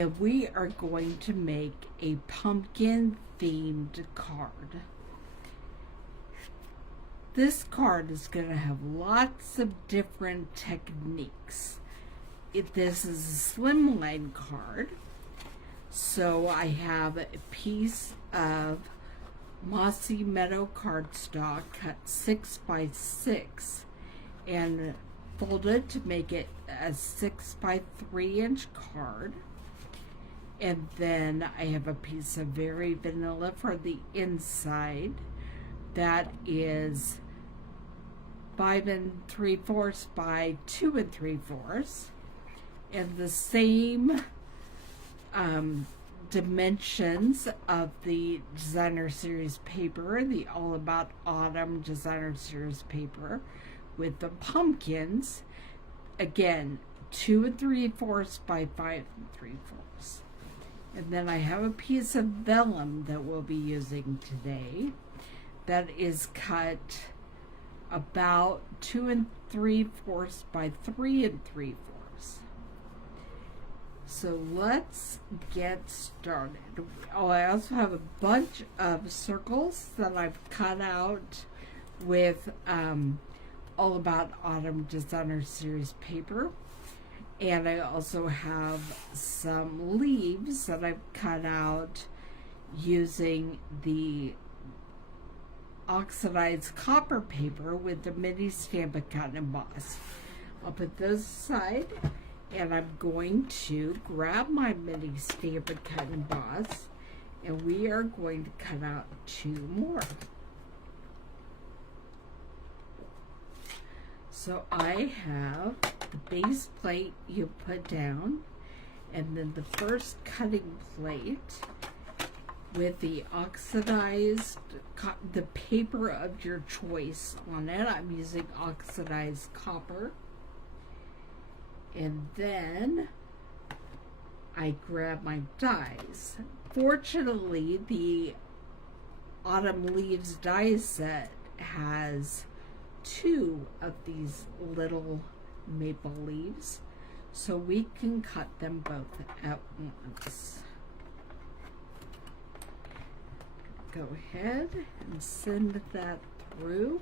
And we are going to make a pumpkin themed card. This card is going to have lots of different techniques. This is a Slimline card. So I have a piece of mossy meadow cardstock cut 6 by 6 and folded to make it a 6 by 3 inch card. And then I have a piece of very vanilla for the inside that is 5 3/4 by 2 3/4, and the same dimensions of the Designer Series paper, the All About Autumn Designer Series paper, with the pumpkins, again 2 3/4 by 5 3/4. And then I have a piece of vellum that we'll be using today that is cut about 2 3/4 by 3 3/4. So let's get started. Oh, I also have a bunch of circles that I've cut out with All About Autumn Designer Series paper. And I also have some leaves that I've cut out using the oxidized copper paper with the mini Stampin' Cut and Emboss. I'll put those aside, and I'm going to grab my mini Stampin' Cut and Emboss, and we are going to cut out 2 more. So I have the base plate you put down, and then the first cutting plate with the oxidized, the paper of your choice on it. I'm using oxidized copper. And then I grab my dies. Fortunately, the Autumn Leaves die set has 2 of these little maple leaves, so we can cut them both at once. Go ahead and send that through.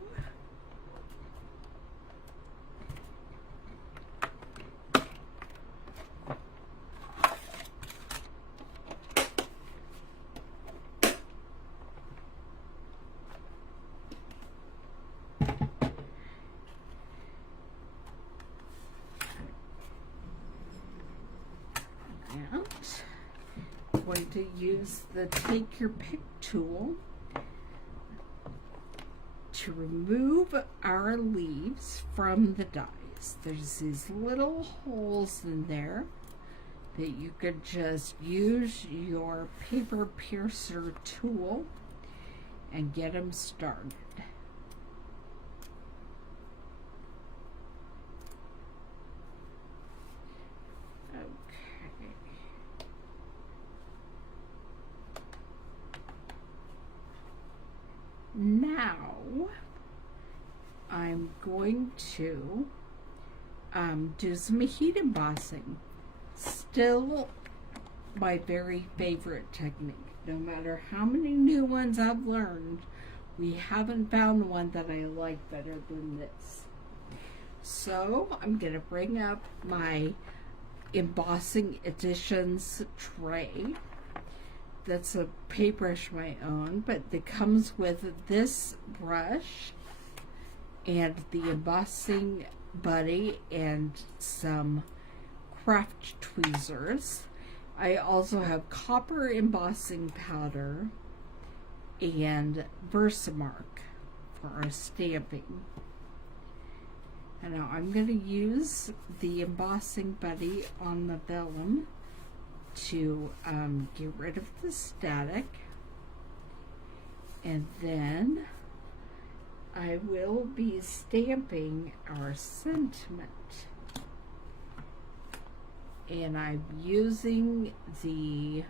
Going to use the Take Your Pick tool to remove our leaves from the dies. There's these little holes in there that you could just use your paper piercer tool and get them started. Now I'm going to do some heat embossing. Still my very favorite technique. No matter how many new ones I've learned, we haven't found one that I like better than this. So I'm going to bring up my Embossing Editions tray. That's a paintbrush of my own, but it comes with this brush and the embossing buddy and some craft tweezers. I also have copper embossing powder and Versamark for our stamping. And now I'm going to use the embossing buddy on the vellum to get rid of the static, and then I will be stamping our sentiment, and I'm using the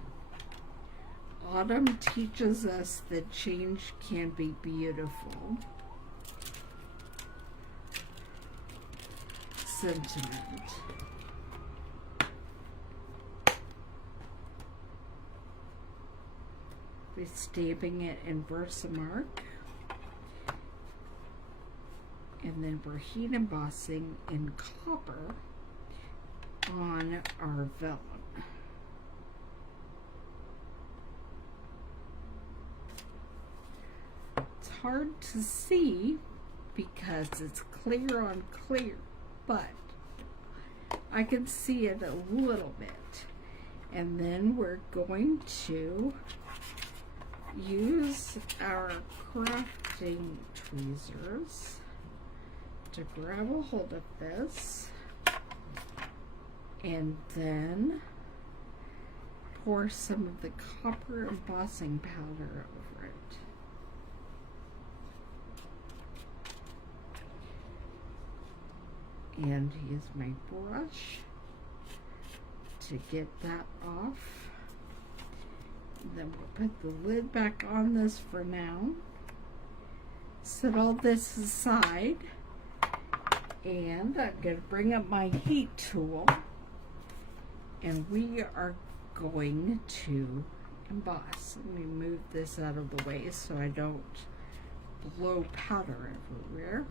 Autumn Teaches Us That Change Can Be Beautiful sentiment. by stamping it in Versamark. And then we're heat embossing in copper on our vellum. It's hard to see because it's clear on clear, but I can see it a little bit. And then we're going to use our crafting tweezers to grab a hold of this and then pour some of the copper embossing powder over it. And use my brush to get that off. And then we'll put the lid back on this for now. Set all this aside. And I'm going to bring up my heat tool. And we are going to emboss. Let me move this out of the way so I don't blow powder everywhere.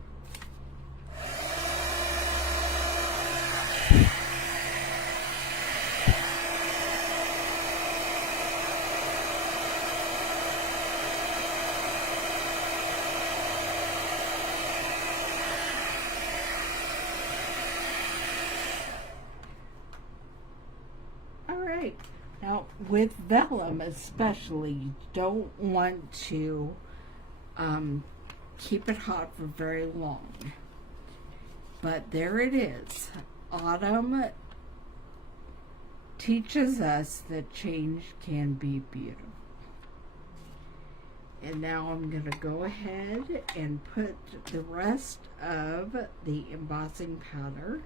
Now, with vellum especially, you don't want to keep it hot for very long. But there it is. Autumn teaches us that change can be beautiful. And now I'm going to go ahead and put the rest of the embossing powder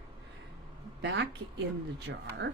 back in the jar.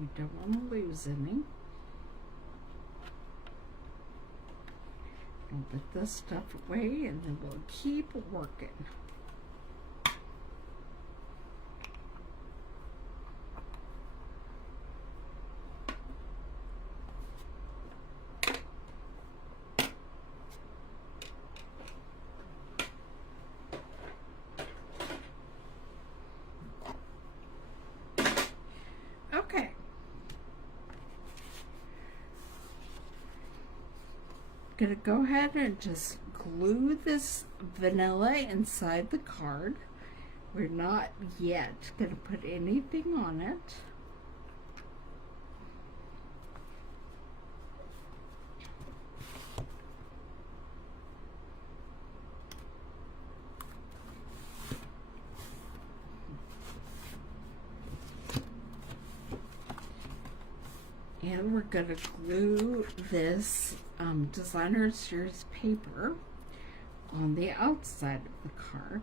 We don't want to lose any. I'll put this stuff away and then we'll keep working. Okay. Gonna go ahead and just glue this vanilla inside the card. We're not yet gonna put anything on it. And we're gonna glue this designer series paper on the outside of the card.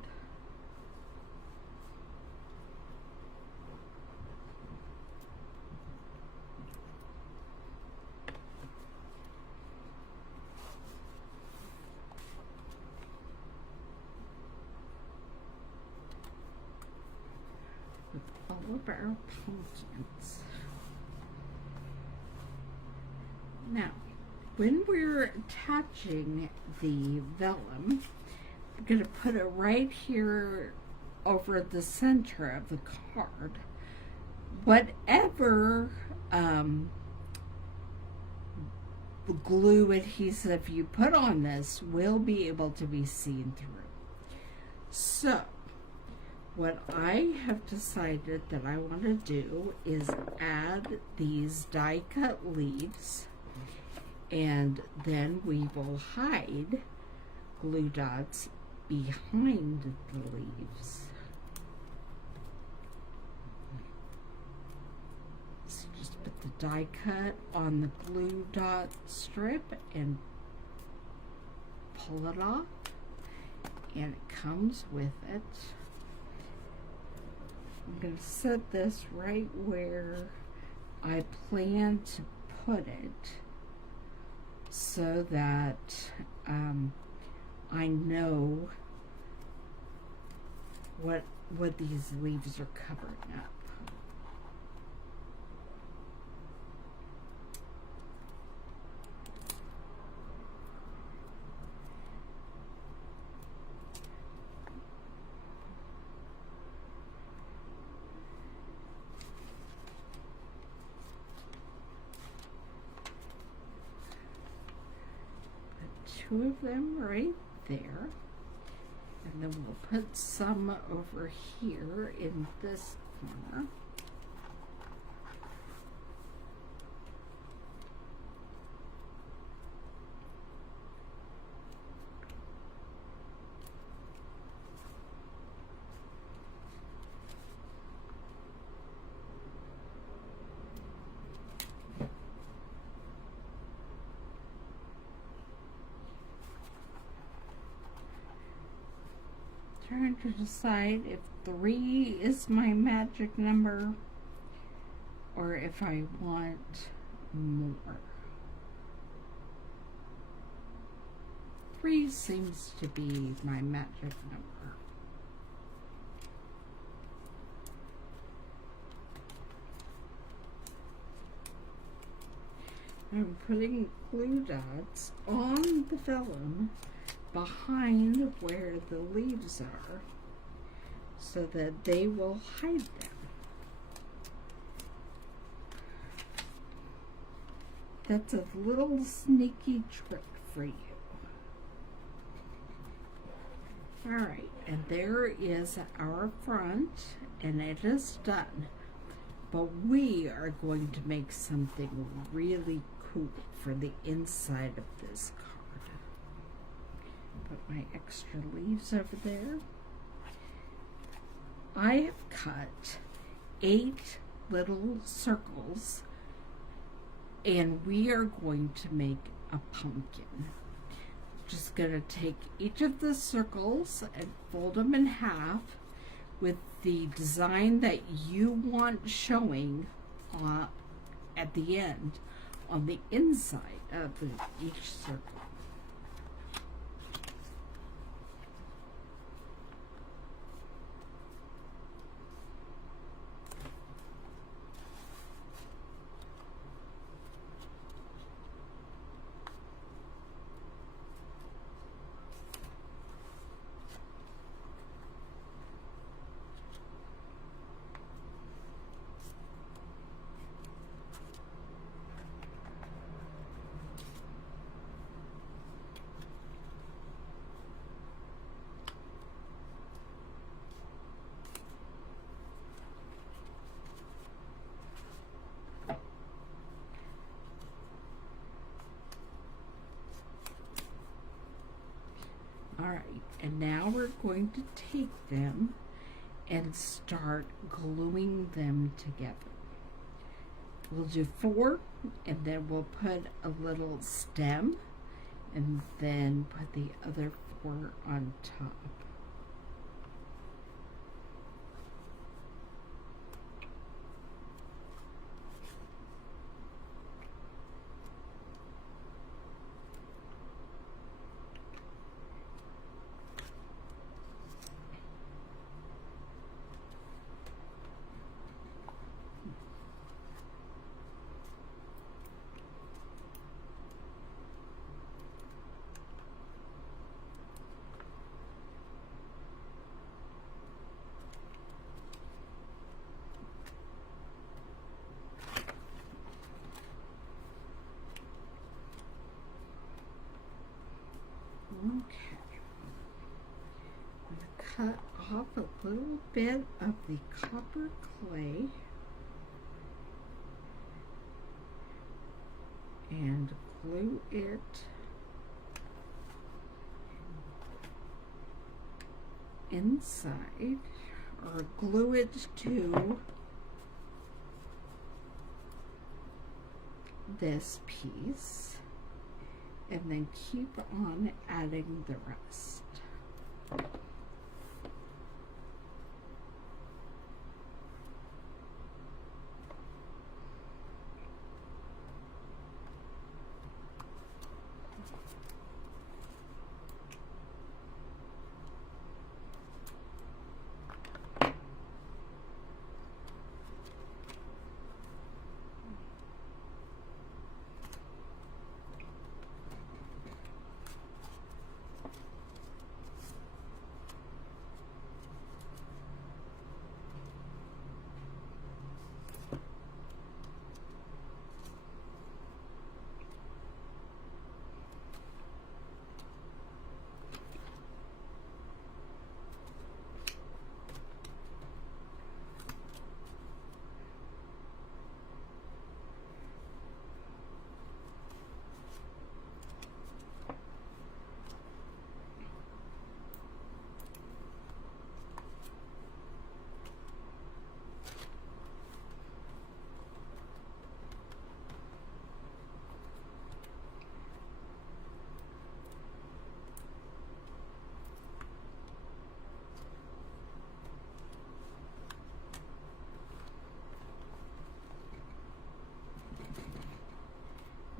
With all of our pumpkins. Now, when we're attaching the vellum, I'm going to put it right here over the center of the card. Whatever glue adhesive you put on this will be able to be seen through. So, what I have decided that I want to do is add these die-cut leaves. And then we will hide glue dots behind the leaves. So just put the die cut on the glue dot strip and pull it off, and it comes with it. I'm going to set this right where I plan to put it so that I know what these leaves are covering up. Two of them right there, and then we'll put some over here in this corner. Trying to decide if 3 is my magic number or if I want more. 3 seems to be my magic number. I'm putting glue dots on the vellum behind where the leaves are so that they will hide them. That's a little sneaky trick for you. Alright, and there is our front, and it is done. But we are going to make something really cool for the inside of this card. Put my extra leaves over there. I have cut 8 little circles, and we are going to make a pumpkin. Just going to take each of the circles and fold them in half with the design that you want showing at the end on the inside of each circle. Alright, and now we're going to take them and start gluing them together. We'll do 4, and then we'll put a little stem, and then put the other 4 on top. Okay, I'm going to cut off a little bit of the copper clay and glue it inside, or glue it to this piece and then keep on adding the rest.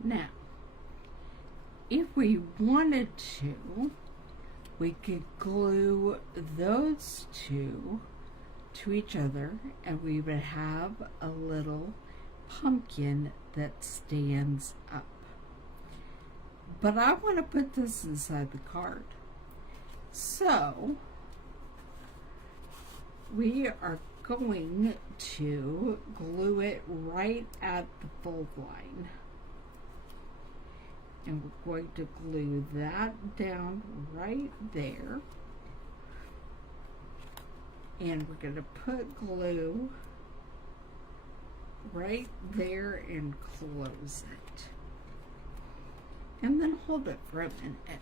Now, if we wanted to, we could glue those two to each other and we would have a little pumpkin that stands up. But I want to put this inside the card. So, we are going to glue it right at the fold line. And we're going to glue that down right there. And we're going to put glue right there and close it. And then hold it for a minute.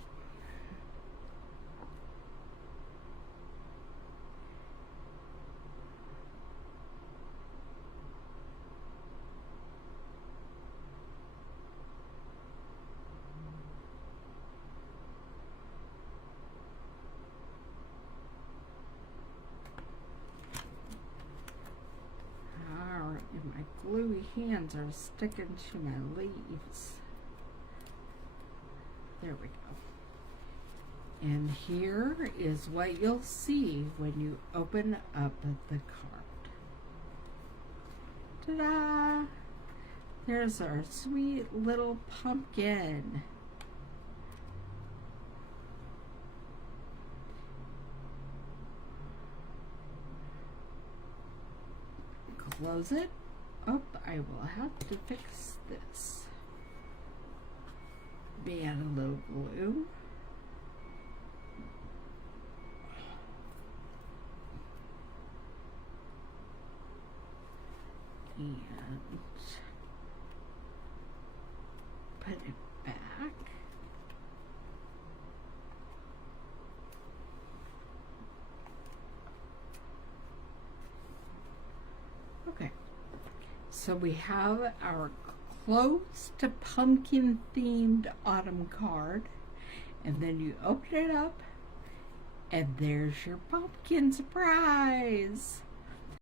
And my gluey hands are sticking to my leaves. There we go. And here is what you'll see when you open up the card. Ta-da! There's our sweet little pumpkin. Close it. Oh, I will have to fix this. Add a little glue. And put it back. Okay, so we have our close to pumpkin themed autumn card, and then you open it up and there's your pumpkin surprise.